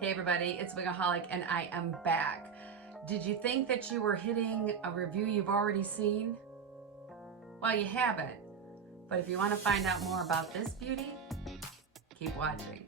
Hey everybody, it's Wigaholic and I am back. Did you think that you were hitting a review you've already seen? Well, you haven't. But if you want to find out more about this beauty, keep watching.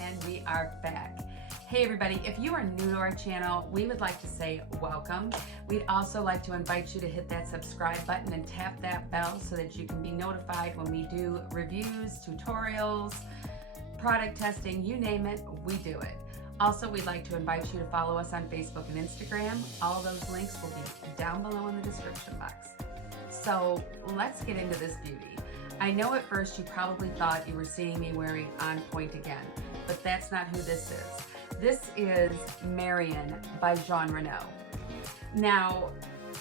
And we are back. Hey everybody, if you are new to our channel, we would like to say welcome. We'd also like to invite you to hit that subscribe button and tap that bell so that you can be notified when we do reviews, tutorials, product testing, you name it, we do it. Also, we'd like to invite you to follow us on Facebook and Instagram. All those links will be down below in the description box. So let's get into this beauty. I know at first you probably thought you were seeing me wearing Onpoint again, but that's not who this is. This is Marion by Renau. Now,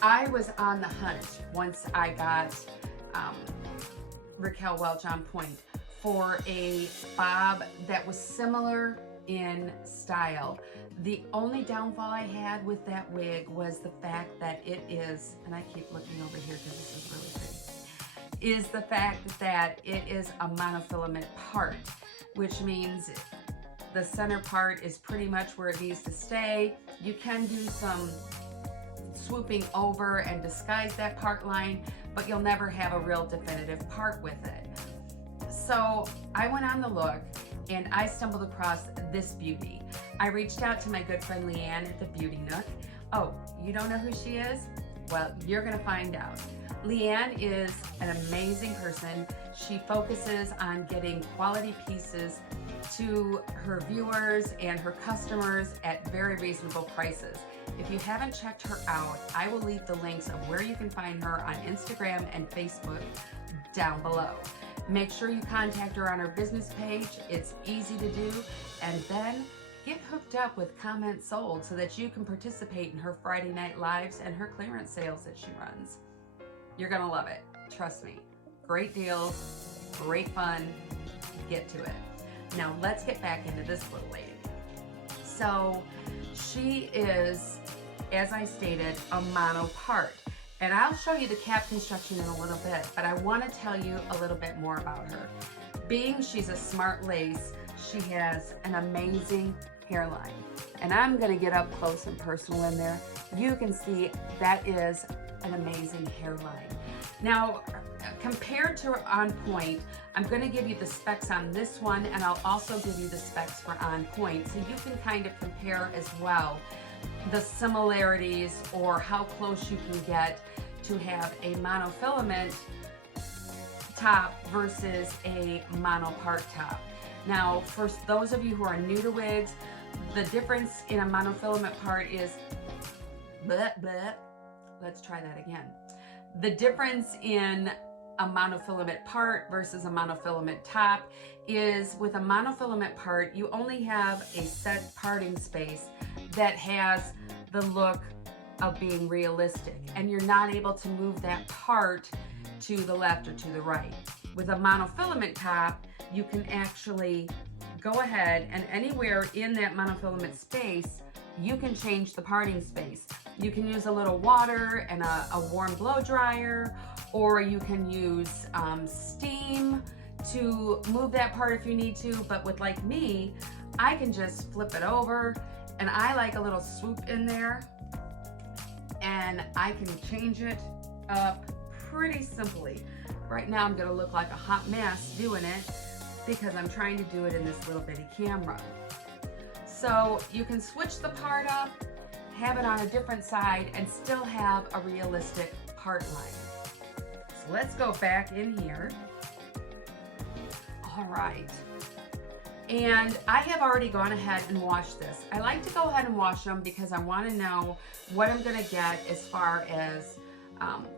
I was on the hunt once I got Raquel Welch Onpoint for a bob that was similar in style. The only downfall I had with that wig was the fact that it is, and I keep looking over here because this is really pretty, is the fact that it is a monofilament part, which means the center part is pretty much where it needs to stay. You can do some swooping over and disguise that part line, but you'll never have a real definitive part with it. So I went on the look and I stumbled across this beauty. I reached out to my good friend Leanne at the Beauty Nook. Oh, you don't know who she is? Well, you're gonna find out. Leanne is an amazing person. She focuses on getting quality pieces to her viewers and her customers at very reasonable prices. If you haven't checked her out, I will leave the links of where you can find her on Instagram and Facebook down below. Make sure you contact her on her business page. It's easy to do. And then get hooked up with Comment Sold so that you can participate in her Friday night lives and her clearance sales that she runs. You're gonna love it, trust me. Great deals, great fun, get to it. Now let's get back into this little lady. So she is, as I stated, a mono part. And I'll show you the cap construction in a little bit, but I want to tell you a little bit more about her. Being she's a smart lace, she has an amazing hairline. And I'm gonna get up close and personal in there. You can see that is an amazing hairline. Now, compared to Onpoint, I'm going to give you the specs on this one, and I'll also give you the specs for Onpoint, so you can kind of compare as well the similarities or how close you can get to have a monofilament top versus a monopart top. Now, for those of you who are new to wigs, the difference in a monofilament part is bleh, bleh. Let's try that again. The difference in a monofilament part versus a monofilament top is with a monofilament part, you only have a set parting space that has the look of being realistic, and you're not able to move that part to the left or to the right. With a monofilament top, you can actually go ahead and anywhere in that monofilament space, you can change the parting space. You can use a little water and a warm blow dryer, or you can use steam to move that part if you need to. But with like me, I can just flip it over, and I like a little swoop in there, and I can change it up pretty simply. Right now I'm gonna look like a hot mess doing it because I'm trying to do it in this little bitty camera. So you can switch the part up, have it on a different side, and still have a realistic part line. So let's go back in here. All right. And I have already gone ahead and washed this. I like to go ahead and wash them because I want to know what I'm going to get as far as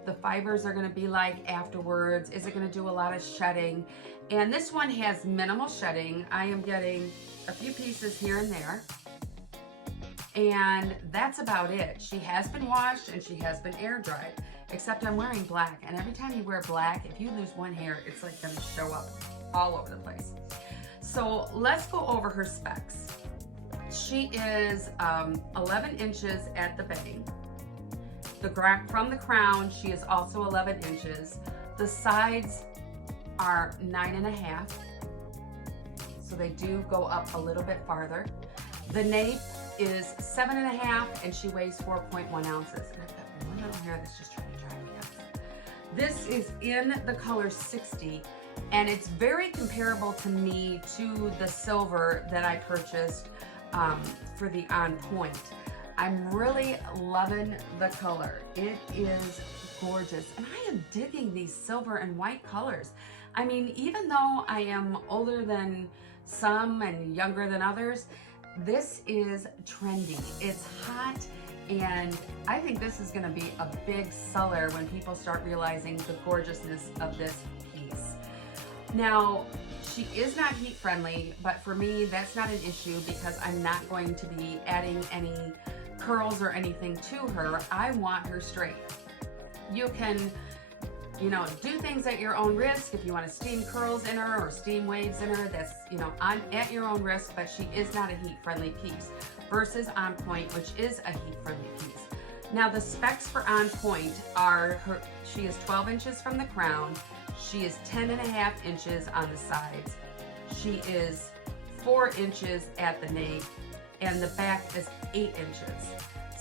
the fibers are going to be like afterwards. Is it going to do a lot of shedding? And this one has minimal shedding. I am getting a few pieces here and there, and that's about it. She has been washed and she has been air dried, except I'm wearing black, and every time you wear black, if you lose one hair, it's like gonna show up all over the place. So let's go over her specs. She is 11 inches at the bang. From the crown, she is also 11 inches. The sides are 9.5, so they do go up a little bit farther. The nape is 7.5, and she weighs 4.1 ounces. And I've got one little hair that's just trying to drive me nuts. This is in the color 60, and it's very comparable to me to the silver that I purchased for the Onpoint. I'm really loving the color. It is gorgeous, and I am digging these silver and white colors. I mean, even though I am older than some and younger than others, this is trendy. It's hot, and I think this is going to be a big seller when people start realizing the gorgeousness of this piece. Now, she is not heat friendly, but for me, that's not an issue because I'm not going to be adding any curls or anything to her. I want her straight. You can, you know, do things at your own risk. If you want to steam curls in her or steam waves in her, that's, you know, at your own risk, but she is not a heat friendly piece versus Onpoint, which is a heat friendly piece. Now the specs for Onpoint are she is 12 inches from the crown. She is 10.5 inches on the sides. She is 4 inches at the nape, and the back is 8 inches.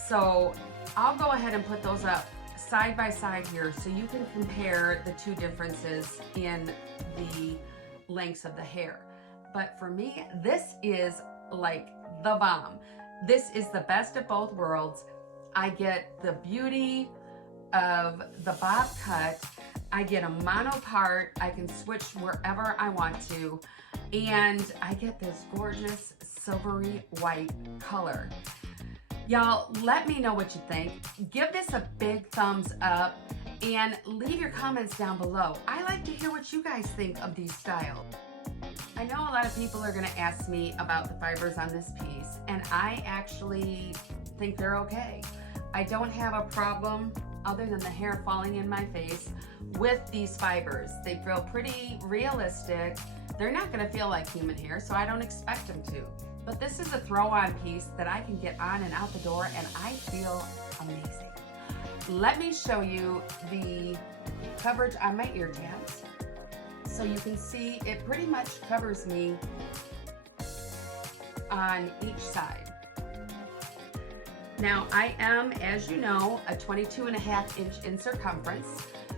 So I'll go ahead and put those up side by side here so you can compare the two differences in the lengths of the hair. But for me, this is like the bomb. This is the best of both worlds. I get the beauty of the bob cut. I get a mono part. I can switch wherever I want to. And I get this gorgeous silvery white color. Y'all, let me know what you think. Give this a big thumbs up and leave your comments down below. I like to hear what you guys think of these styles. I know a lot of people are gonna ask me about the fibers on this piece, and I actually think they're okay. I don't have a problem, other than the hair falling in my face, with these fibers. They feel pretty realistic. They're not gonna feel like human hair, so I don't expect them to. But this is a throw-on piece that I can get on and out the door, and I feel amazing. Let me show you the coverage on my ear tabs. So you can see it pretty much covers me on each side. Now I am, as you know, a 22.5 inch in circumference.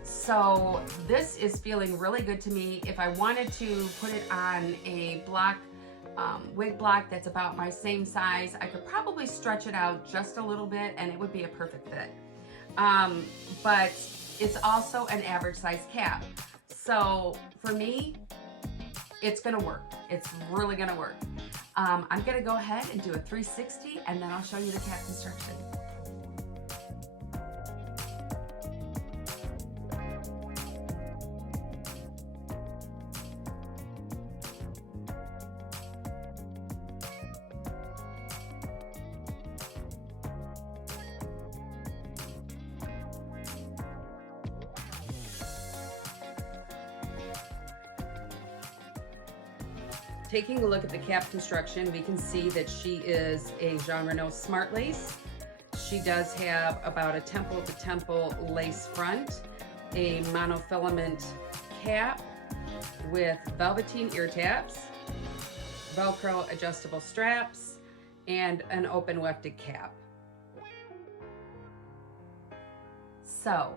So this is feeling really good to me. If I wanted to put it on a block, wig block that's about my same size, I could probably stretch it out just a little bit and it would be a perfect fit. But it's also an average size cap. So for me, it's gonna work. It's really gonna work. I'm gonna go ahead and do a 360 and then I'll show you the cap construction. Taking a look at the cap construction, we can see that she is a Renau Smart Lace. She does have about a temple to temple lace front, a monofilament cap with velveteen ear tabs, Velcro adjustable straps, and an open wefted cap. So,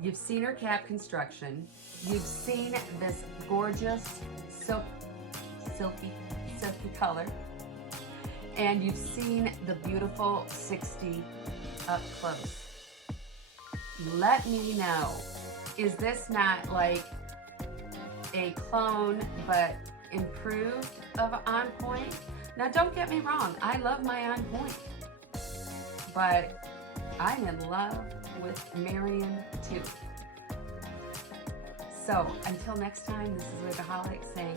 you've seen her cap construction. You've seen this gorgeous silky color, and you've seen the beautiful 60 up close. Let me know, is this not like a clone but improved of Onpoint? Now don't get me wrong, I love my Onpoint, but I'm in love with Marion too. So until next time, this is Raquel saying